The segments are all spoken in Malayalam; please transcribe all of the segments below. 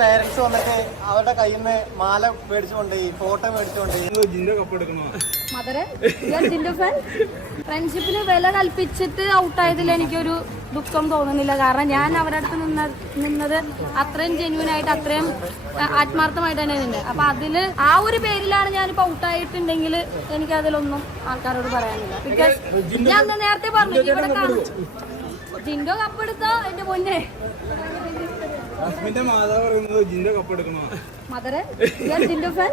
പേരൻസ് വന്നിട്ട് അവരുടെ കയ്യിൽ നിന്ന് മാല മേടിച്ചുകൊണ്ട് ഫോട്ടോ മേടിച്ചുകൊണ്ട് ഫ്രണ്ട്ഷിപ്പിന് വില കൽപ്പിച്ചിട്ട് ഔട്ടായതിൽ എനിക്കൊരു ദുഃഖം തോന്നുന്നില്ല. കാരണം ഞാൻ അവരുടെ അടുത്ത് നിന്നത് അത്രയും ജെന്യൂൻ ആയിട്ട് അത്രയും ആത്മാർത്ഥമായിട്ട് തന്നെ ഉണ്ട്. അപ്പൊ അതില് ആ ഒരു പേരിലാണ് ഞാനിപ്പോ ഔട്ടായിട്ടുണ്ടെങ്കിൽ എനിക്ക് അതിലൊന്നും ആൾക്കാരോട് പറയാനില്ല. ബിക്കോസ് ഞാൻ നേരത്തെ പറഞ്ഞു ഇവിടെ കാണും ജിൻഡോ കപ്പെടുത്തോ എന്റെ പൊന്നെ മദറെ ജിൻഡോ ഫാൻ.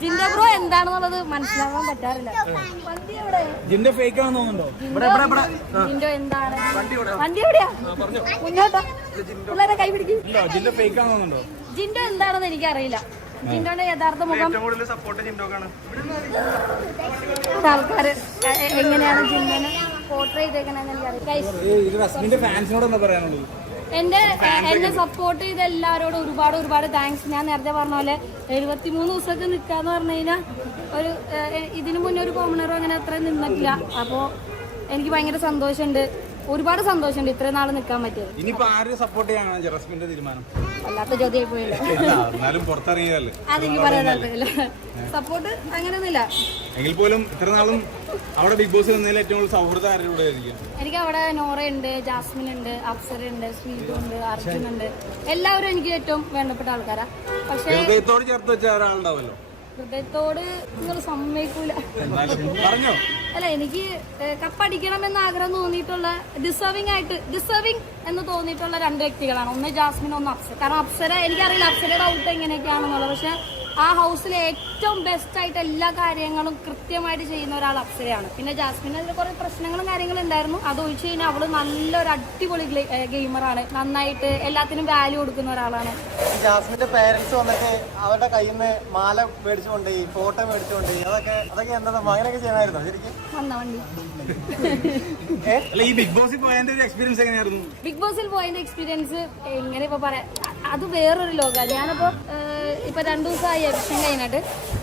ജിൻഡോ ബ്രോ എന്താണെന്നുള്ളത് മനസ്സിലാവാൻ പറ്റാറില്ല. ജിൻഡോ എന്താണ് വണ്ടി എവിടെയാ മുന്നോട്ടോ പിള്ളേരെ കൈ പിടിക്കും. ജിൻഡോ എന്താണെന്ന് എനിക്കറിയില്ല. ജിൻഡോന്റെ യഥാർത്ഥ മുഖം ആൾക്കാര് എങ്ങനെയാണ് ജിൻഡോനെ പോർട്രേ ചെയ്തേക്കണെന്ന് എനിക്കറിയില്ല. എന്നെ സപ്പോർട്ട് ചെയ്ത എല്ലാവരോടും ഒരുപാട് താങ്ക്സ്. ഞാൻ നേരത്തെ പറഞ്ഞ പോലെ 73 ദിവസമൊക്കെ നിൽക്കാന്ന് പറഞ്ഞു കഴിഞ്ഞാൽ ഒരു ഇതിനു മുന്നേ ഒരു കോമണറോ അങ്ങനെ അത്രയും നിന്നിട്ടില്ല. അപ്പോൾ എനിക്ക് ഭയങ്കര സന്തോഷമുണ്ട്, ഒരുപാട് സന്തോഷമുണ്ട് ഇത്രയും നാള് നിൽക്കാൻ പറ്റിയത്. അല്ലാത്ത ചോദ്യമായി പോയല്ലോ. അതെനിക്ക് പറയാൻ താല്പര്യമില്ല. സപ്പോർട്ട് അങ്ങനെയൊന്നുമില്ല. എങ്കിൽ പോലും ഇത്ര നാളും അവിടെ ബിഗ് ബോസിൽ ഏറ്റവും കൂടുതൽ സൗഹൃദം ആരോടായിരിക്കും? എനിക്ക് അവിടെ നോറയുണ്ട്, ജാസ്മിൻ ഉണ്ട്, അപ്സര ഉണ്ട്, ശ്രീതു ഉണ്ട്, അർജുൻ ഉണ്ട്. എല്ലാവരും എനിക്ക് ഏറ്റവും വേണ്ടപ്പെട്ട ആൾക്കാരാ. പക്ഷേ ഹൃദയത്തോട് ചേർത്ത് വെച്ച ഒരാളുണ്ടാവല്ലോ. ഹൃദയത്തോട് നിങ്ങൾ സമ്മതിക്കൂല. അല്ല, എനിക്ക് കപ്പടിക്കണമെന്ന് ആഗ്രഹം തോന്നിയിട്ടുള്ള ഡിസേർവിംഗ് എന്ന് തോന്നിയിട്ടുള്ള 2 വ്യക്തികളാണ്. ഒന്ന് ജാസ്മിൻ, ഒന്ന് അപ്സര. കാരണം അപ്സര എനിക്കറിയില്ല അപ്സരയുടെ ഔട്ട് എങ്ങനെയൊക്കെയാണെന്നുള്ളത്. പക്ഷെ ആ ഹൗസിലെ ഏറ്റവും ബെസ്റ്റ് ആയിട്ട് എല്ലാ കാര്യങ്ങളും കൃത്യമായിട്ട് ചെയ്യുന്ന ഒരാൾ അപ്സരയാണ്. പിന്നെ ജാസ്മിന് അതിൽ കുറെ പ്രശ്നങ്ങളും കാര്യങ്ങളും ഉണ്ടായിരുന്നു. അത് ഒഴിച്ചു കഴിഞ്ഞാൽ അവള് നല്ലൊരു അടിപൊളി ഗെയിമറാണ്. നന്നായിട്ട് എല്ലാത്തിനും വാല്യൂ കൊടുക്കുന്ന ഒരാളാണ്. ജാസ്മിന്റെ പേരൻസ് വന്നിട്ട് അവരുടെ കയ്യിൽ നിന്ന് മാല മേടിച്ചുകൊണ്ട് ഫോട്ടോ മേടിച്ചുകൊണ്ട് അതൊക്കെ എന്താ അങ്ങനെയൊക്കെ ചെയ്യണമായിരുന്നോ ശരിക്കും? ഈ ബിഗ് ബോസിൽ പോയതിന്റെ ഒരു എക്സ്പീരിയൻസ് എങ്ങനെയായിരുന്നു? ബിഗ് ബോസിൽ പോയതിന്റെ എക്സ്പീരിയൻസ് എങ്ങനെ ഇപ്പൊ പറയാം, അത് വേറൊരു ലോകമാണ്. ഞാനിപ്പോ ഇപ്പൊ 2 ദിവസമായി എവിക്ഷൻ കഴിഞ്ഞിട്ട്.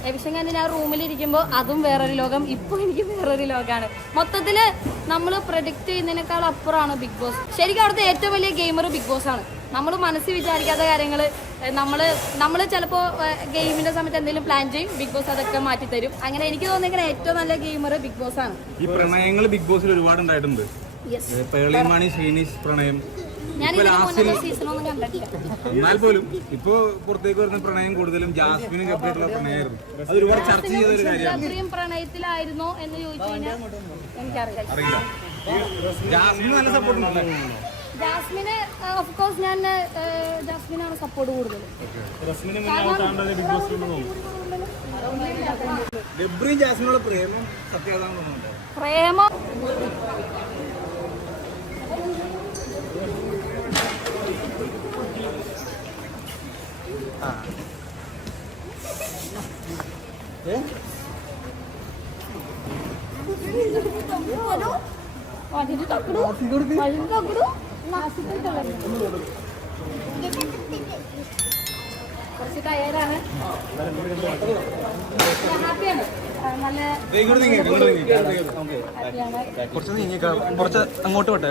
എവിക്ഷൻ കഴിഞ്ഞ് ഞാൻ റൂമിലിരിക്കുമ്പോൾ അതും വേറൊരു ലോകം, ഇപ്പൊ എനിക്ക് വേറൊരു ലോകമാണ്. മൊത്തത്തില് നമ്മൾ പ്രൊഡിക്റ്റ് ചെയ്യുന്നതിനേക്കാൾ അപ്പുറമാണ് ബിഗ് ബോസ്. ശരിക്കും അവിടുത്തെ ഏറ്റവും വലിയ ഗെയിമർ ബിഗ് ബോസ് ആണ്. നമ്മൾ മനസ്സിൽ വിചാരിക്കാത്ത കാര്യങ്ങൾ നമ്മൾ ചിലപ്പോൾ ഗെയിമിന്റെ സമയത്ത് എന്തെങ്കിലും പ്ലാൻ ചെയ്യും, ബിഗ് ബോസ് അതൊക്കെ മാറ്റിത്തരും. അങ്ങനെ എനിക്ക് തോന്നിയ ഏറ്റവും നല്ല ഗെയിമർ ബിഗ് ബോസ് ആണ്. ഈ പ്രണയങ്ങൾ ബിഗ് ബോസിൽ ഒരുപാട് ഉണ്ടായിട്ടുണ്ട്. പേളിമാണി ശ്രീനിഷ് പ്രണയം എന്നാൽ പോലും ഇപ്പൊ പുറത്തേക്ക് വരുന്ന പ്രണയം കൂടുതലും ജാസ്മിനും ഗബ്രിയായിട്ടുള്ള പ്രണയമായിരുന്നു. അത് ഒരുപാട് ചർച്ച ചെയ്ത ഒരു കാര്യമാണ്. പ്രണയത്തിലായിരുന്നോ എന്ന് ചോദിച്ചു കഴിഞ്ഞാൽ അറിയില്ല. ജാസ്മിന് നല്ല സപ്പോർട്ട് ഉണ്ടായിരുന്നു. ജാസ്മിന് ഓഫ് കോഴ്സ് ഞാൻ ജാസ്മിനാണ് സപ്പോർട്ട് കൂടുതൽ. ഗബ്രിയും ജാസ്മിനുള്ള പ്രേമം സത്യമാണെന്ന് പ്രേമം കുറച്ച് ടയറാണ്. ഹാപ്പിയാണ്. നല്ല കുറച്ച് അങ്ങോട്ട് വിട്ടെ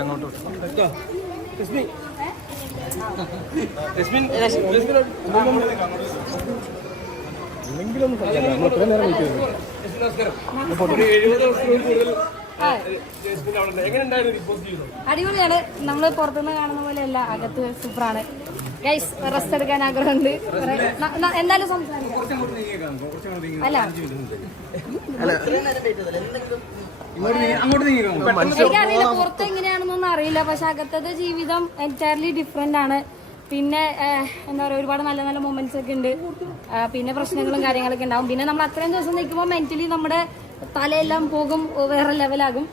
അടിപൊളിയാണ്. നമ്മള് പുറത്തുനിന്ന് കാണുന്ന പോലെ അല്ല, അകത്ത് സൂപ്പറാണ്. ഗൈസ് റെസ്റ്റ് എടുക്കാൻ ആഗ്രഹമുണ്ട്. എന്തായാലും സംസാരിക്കാം. അല്ല എനിക്കറിയില്ല പുറത്ത് എങ്ങനെയാണെന്നൊന്നും അറിയില്ല. പക്ഷെ അകത്തത്തെ ജീവിതം എൻറ്റയർലി ഡിഫറെന്റ് ആണ്. പിന്നെ എന്താ പറയുക, ഒരുപാട് നല്ല നല്ല മൊമെന്റ്സ് ഒക്കെ ഉണ്ട്. പിന്നെ പ്രശ്നങ്ങളും കാര്യങ്ങളൊക്കെ ഉണ്ടാവും. പിന്നെ നമ്മൾ അത്രയും ദിവസം നിൽക്കുമ്പോൾ മെന്റലി നമ്മുടെ തലയെല്ലാം പോകും, വേറെ ലെവലാകും.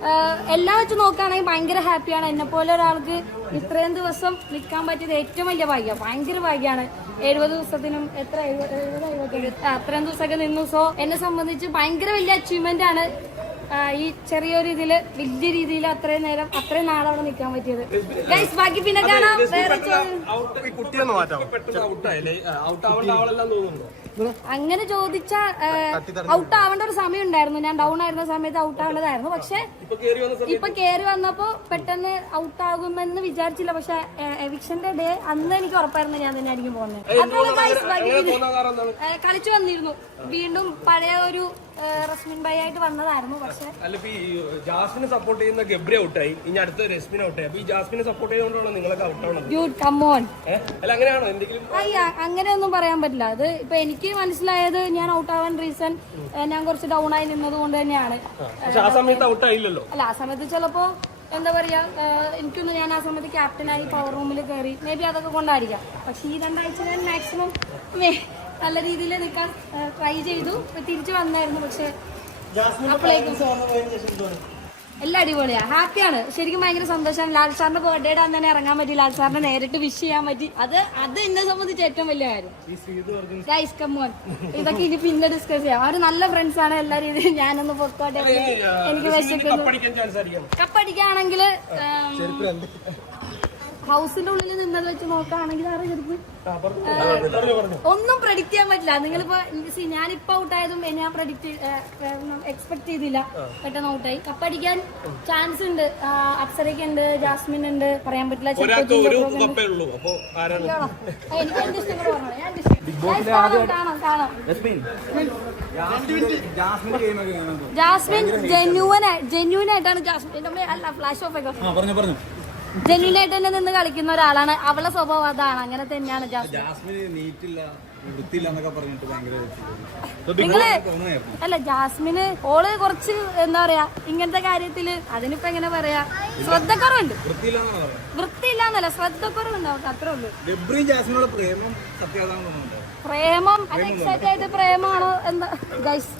എല്ലാം വെച്ച് നോക്കുകയാണെങ്കിൽ ഭയങ്കര ഹാപ്പിയാണ്. എന്നെ പോലെ ഒരാൾക്ക് ഇത്രയും ദിവസം നിൽക്കാൻ പറ്റിയത് ഏറ്റവും വലിയ ഭാഗ്യം, ഭയങ്കര ഭാഗ്യമാണ്. 70 ദിവസത്തിനും അത്രയും ദിവസമൊക്കെ നിന്നു. സോ എന്നെ സംബന്ധിച്ച് ഭയങ്കര വലിയ അച്ചീവ്മെന്റ് ആണ് ഈ ചെറിയൊരു ഇതില് വലിയ രീതിയിൽ അത്രയും നേരം അത്രയും നാളവിടെ നിൽക്കാൻ പറ്റിയത്. ഗൈസ് ബാക്കി പിന്നെ കാണാം. അങ്ങനെ ചോദിച്ചാ ഔട്ട് ആവേണ്ട ഒരു സമയം ഉണ്ടായിരുന്നു. ഞാൻ ഡൗൺ ആയിരുന്ന സമയത്ത് ഔട്ട് ആവേണ്ടതായിരുന്നു. പക്ഷെ ഇപ്പൊ കേറി വന്നപ്പോ പെട്ടെന്ന് ഔട്ട് ആകുമെന്ന് വിചാരിച്ചില്ല. പക്ഷെ എവിക്ഷന്റെ ഡേ അന്ന് എനിക്ക് ഉറപ്പായിരുന്നു ഞാൻ തന്നെ ആയിരിക്കും പോകുന്നത്. കളിച്ചു വന്നിരുന്നു. വീണ്ടും പഴയ ഒരു റസ്മിൻ ബൈ ആയിട്ട് വന്നതായിരുന്നു. പക്ഷെ ജാസ്മിനെ സപ്പോർട്ട് ചെയ്യുന്ന ഗബ്രി ഔട്ടായി, ഇനി അടുത്ത രശ്മിൻ ഔട്ടായി. അപ്പൊ ഈ ജാസ്മിനെ സപ്പോർട്ട് ചെയ്തുകൊണ്ടാണോ നിങ്ങളൊക്കെ ഔട്ടാവുന്നത്? അല്ല അങ്ങനെയാണോ എന്തെങ്കിലും? അങ്ങനെയൊന്നും പറയാൻ പറ്റില്ല. അത് ഇപ്പൊ എനിക്ക് മനസ്സിലായത് ഞാൻ ഔട്ട് ആവാൻ റീസൺ ഞാൻ കുറച്ച് ഡൗൺ ആയി നിന്നത് കൊണ്ട് തന്നെയാണ്. ആ സമയത്ത് ഔട്ടായില്ലല്ലോ. അല്ല, ആ സമയത്ത് ചിലപ്പോ എന്താ പറയാ, എനിക്കൊന്ന് ഞാൻ ആ സമയത്ത് ക്യാപ്റ്റനായി പവർ റൂമിൽ കയറി, മേ ബി അതൊക്കെ കൊണ്ടായിരിക്കാം. പക്ഷെ ഈ 2 ആഴ്ച ഞാൻ മാക്സിമം നല്ല രീതിയിൽ നിൽക്കാൻ ട്രൈ ചെയ്തു. തിരിച്ചു വന്നായിരുന്നു. പക്ഷെ എല്ലാം അടിപൊളിയാ, ഹാപ്പിയാണ്. ശരിക്കും ഭയങ്കര സന്തോഷം. ലാൽ സാറിന്റെ ബർത്ത്ഡേയുടെ അന്ന് തന്നെ ഇറങ്ങാൻ പറ്റി, ലാൽ സാറിനെ നേരിട്ട് വിഷ് ചെയ്യാൻ പറ്റി. അത് എന്നെ സംബന്ധിച്ച് ഏറ്റവും വലിയ കാര്യം. ഗൈസ് കം ഓൺ, ഇതൊക്കെ ഇനി പിന്നെ ഡിസ്കസ് ചെയ്യാം. അവര് നല്ല ഫ്രണ്ട്സ് ആണ് എല്ലാ രീതിയിലും. ഞാനൊന്ന് പൊക്കോട്ടെ, എനിക്ക് വിശക്കുന്നു. കപ്പടിക്കുകയാണെങ്കിൽ ഹൗസിന്റെ ഉള്ളിൽ നിന്നത് വെച്ച് നോക്കുകയാണെങ്കിൽ ആറ് ചെറുപ്പ് ഒന്നും പ്രഡിക്ട് ചെയ്യാൻ പറ്റില്ല. നിങ്ങളിപ്പോ ഞാനിപ്പോ ഔട്ടായതും ഞാൻ എക്സ്പെക്ട് ചെയ്തില്ല. പെട്ടെന്ന് ഔട്ടായി. കപ്പടിക്കാൻ ചാൻസ് ഉണ്ട്. അപ്സരയ്ക്ക് ഉണ്ട്, ജാസ്മിൻ ഉണ്ട്, പറയാൻ പറ്റില്ല. എനിക്ക് എന്റെ ഇഷ്ടം കൂടെ പറഞ്ഞു. കാണാം. ജാസ്മിൻ ജെന്യൂൻ ആയിട്ടാണ് ജാസ്മിൻ. അല്ല, ഫ്ലാഷ് ഓഫ് ഒക്കെ ജെന്യൂനായിട്ട് തന്നെ നിന്ന് കളിക്കുന്ന ഒരാളാണ്. അവളെ സ്വഭാവം അതാണ്, അങ്ങനെ തന്നെയാണ് അല്ല ജാസ്മിന്. ഓള് കുറച്ച് എന്താ പറയാ ഇങ്ങനത്തെ കാര്യത്തില്, അതിനിപ്പോ എങ്ങനെ പറയാ, ശ്രദ്ധക്കുറവുണ്ട്. വൃത്തിയില്ലാന്നല്ല, ശ്രദ്ധക്കുറവുണ്ട് അവർക്ക്, അത്രേ ഉള്ളൂ. പ്രേമം അൺഎക്സൈറ്റഡ് ആയിട്ട് പ്രേമാണോ എന്താ ഗൈസ്?